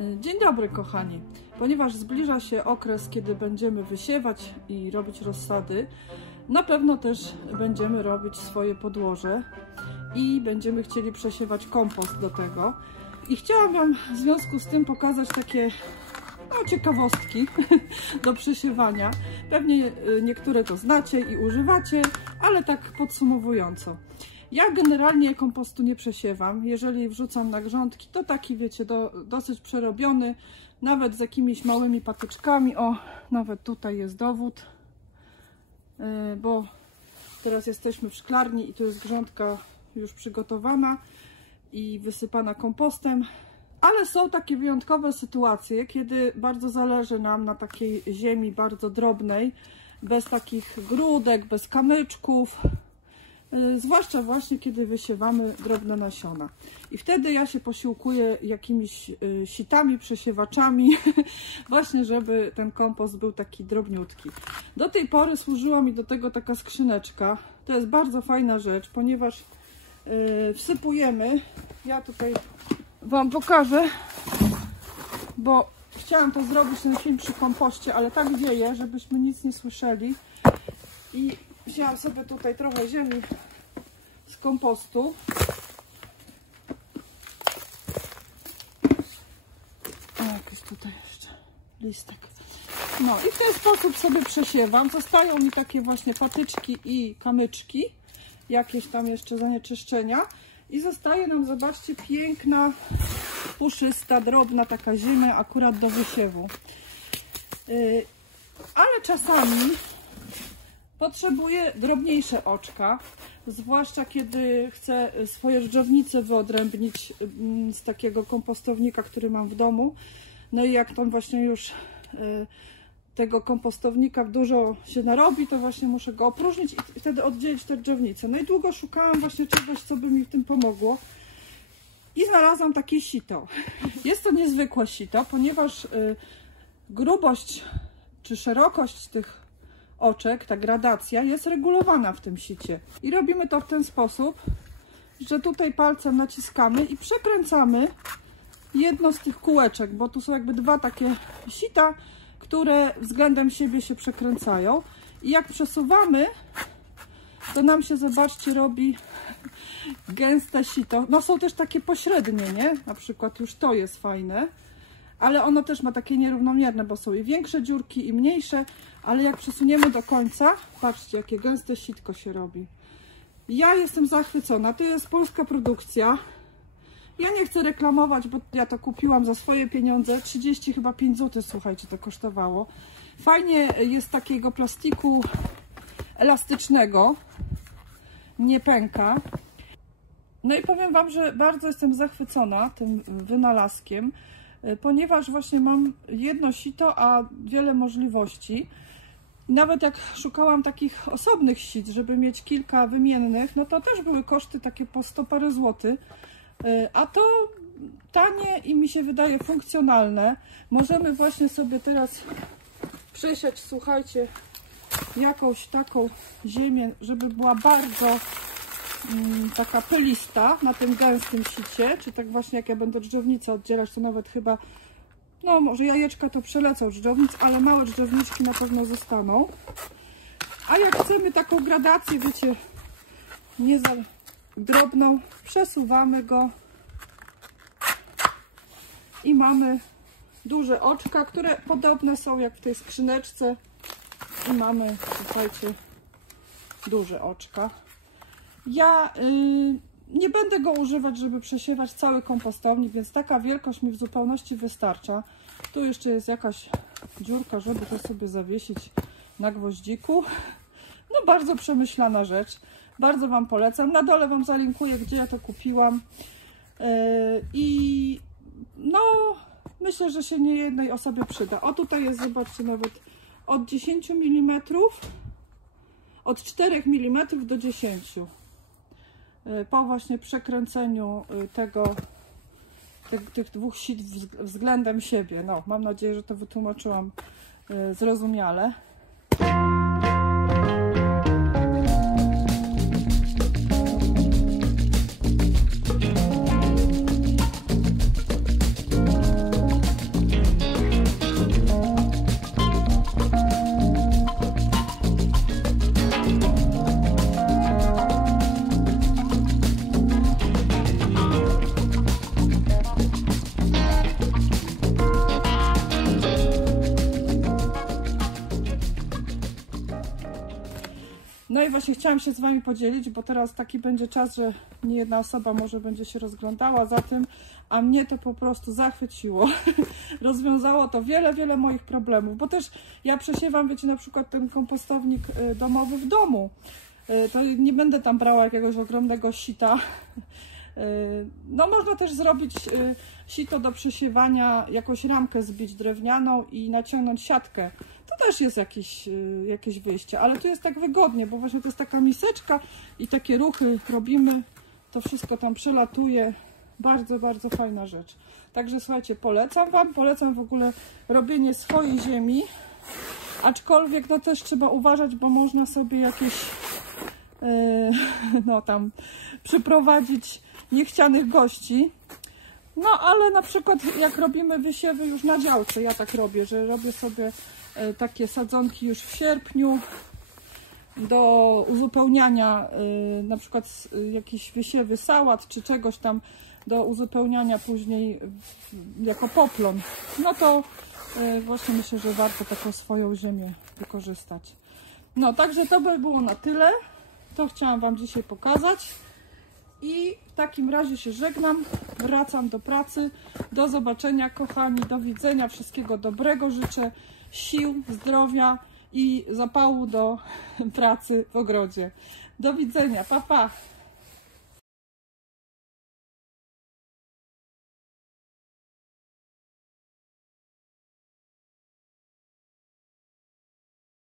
Dzień dobry kochani, ponieważ zbliża się okres, kiedy będziemy wysiewać i robić rozsady, na pewno też będziemy robić swoje podłoże i będziemy chcieli przesiewać kompost do tego. I chciałam Wam w związku z tym pokazać takie ciekawostki do przesiewania. Pewnie niektóre to znacie i używacie, ale tak podsumowująco. Ja generalnie kompostu nie przesiewam. Jeżeli wrzucam na grządki, to taki, wiecie, dosyć przerobiony, nawet z jakimiś małymi patyczkami. O, nawet tutaj jest dowód, bo teraz jesteśmy w szklarni i tu jest grządka już przygotowana i wysypana kompostem. Ale są takie wyjątkowe sytuacje, kiedy bardzo zależy nam na takiej ziemi bardzo drobnej, bez takich grudek, bez kamyczków. Zwłaszcza właśnie kiedy wysiewamy drobne nasiona. I wtedy ja się posiłkuję jakimiś sitami, przesiewaczami, właśnie żeby ten kompost był taki drobniutki. Do tej pory służyła mi do tego taka skrzyneczka. To jest bardzo fajna rzecz, ponieważ wsypujemy. Ja tutaj Wam pokażę, bo chciałam to zrobić ten film przy kompoście, ale tak wieje, żebyśmy nic nie słyszeli. I wzięłam sobie tutaj trochę ziemi z kompostu. O, jakiś tutaj jeszcze listek. No i w ten sposób sobie przesiewam. Zostają mi takie właśnie patyczki i kamyczki, jakieś tam jeszcze zanieczyszczenia. I zostaje nam, zobaczcie, piękna, puszysta, drobna taka ziemia akurat do wysiewu. Ale czasami potrzebuję drobniejsze oczka, zwłaszcza kiedy chcę swoje dżdżownice wyodrębnić z takiego kompostownika, który mam w domu. No i jak tam właśnie już tego kompostownika dużo się narobi, to właśnie muszę go opróżnić i wtedy oddzielić te dżdżownice. No i długo szukałam właśnie czegoś, co by mi w tym pomogło. I znalazłam takie sito. Jest to niezwykłe sito, ponieważ grubość czy szerokość tych oczek, ta gradacja jest regulowana w tym sicie. I robimy to w ten sposób, że tutaj palcem naciskamy i przekręcamy jedno z tych kółeczek, bo tu są jakby dwa takie sita, które względem siebie się przekręcają. I jak przesuwamy, to nam się, zobaczcie, robi gęste sito. No są też takie pośrednie, nie? Na przykład już to jest fajne, ale ono też ma takie nierównomierne, bo są i większe dziurki, i mniejsze, ale jak przesuniemy do końca, patrzcie, jakie gęste sitko się robi. Ja jestem zachwycona. To jest polska produkcja. Ja nie chcę reklamować, bo ja to kupiłam za swoje pieniądze. 30 chyba 5 zł, słuchajcie, to kosztowało. Fajnie jest takiego plastiku elastycznego, nie pęka. No i powiem Wam, że bardzo jestem zachwycona tym wynalazkiem, ponieważ właśnie mam jedno sito, a wiele możliwości. Nawet jak szukałam takich osobnych sit, żeby mieć kilka wymiennych, no to też były koszty takie po 100 parę złotych. A to tanie i mi się wydaje funkcjonalne. Możemy właśnie sobie teraz przesiać, słuchajcie, jakąś taką ziemię, żeby była bardzo taka pylista na tym gęstym sicie, czy tak właśnie jak ja będę dżdżownicę oddzielać, to nawet chyba, no może jajeczka to przelecą dżdżownic, ale małe dżdżowniczki na pewno zostaną. A jak chcemy taką gradację, wiecie, nie za drobną, przesuwamy go i mamy duże oczka, które podobne są jak w tej skrzyneczce i mamy, słuchajcie, duże oczka. Ja nie będę go używać, żeby przesiewać cały kompostownik, więc taka wielkość mi w zupełności wystarcza. Tu jeszcze jest jakaś dziurka, żeby to sobie zawiesić na gwoździku. No bardzo przemyślana rzecz. Bardzo Wam polecam. Na dole Wam zalinkuję, gdzie ja to kupiłam. I no, myślę, że się nie jednej osobie przyda. O, tutaj jest, zobaczcie, nawet od 10 mm, od 4 mm do 10. Po właśnie przekręceniu tych dwóch sit względem siebie. No, mam nadzieję, że to wytłumaczyłam zrozumiale. No i właśnie chciałam się z Wami podzielić, bo teraz taki będzie czas, że nie jedna osoba może będzie się rozglądała za tym, a mnie to po prostu zachwyciło. Rozwiązało to wiele moich problemów, bo też ja przesiewam, wiecie, na przykład ten kompostownik domowy w domu. To nie będę tam brała jakiegoś ogromnego sita. No można też zrobić sito do przesiewania, jakąś ramkę zbić drewnianą i naciągnąć siatkę. To też jest jakieś wyjście, ale tu jest tak wygodnie, bo właśnie to jest taka miseczka i takie ruchy robimy, to wszystko tam przelatuje. Bardzo fajna rzecz. Także słuchajcie, polecam Wam, polecam w ogóle robienie swojej ziemi, aczkolwiek no też trzeba uważać, bo można sobie jakieś no tam przyprowadzić niechcianych gości. No ale na przykład jak robimy wysiewy już na działce, ja tak robię, że robię sobie takie sadzonki już w sierpniu do uzupełniania, na przykład jakieś wysiewy sałat czy czegoś tam do uzupełniania później jako poplon. No to właśnie myślę, że warto taką swoją ziemię wykorzystać. No także to by było na tyle. To chciałam Wam dzisiaj pokazać. I w takim razie się żegnam, wracam do pracy. Do zobaczenia, kochani, do widzenia, wszystkiego dobrego życzę, sił, zdrowia i zapału do pracy w ogrodzie. Do widzenia, pa pa!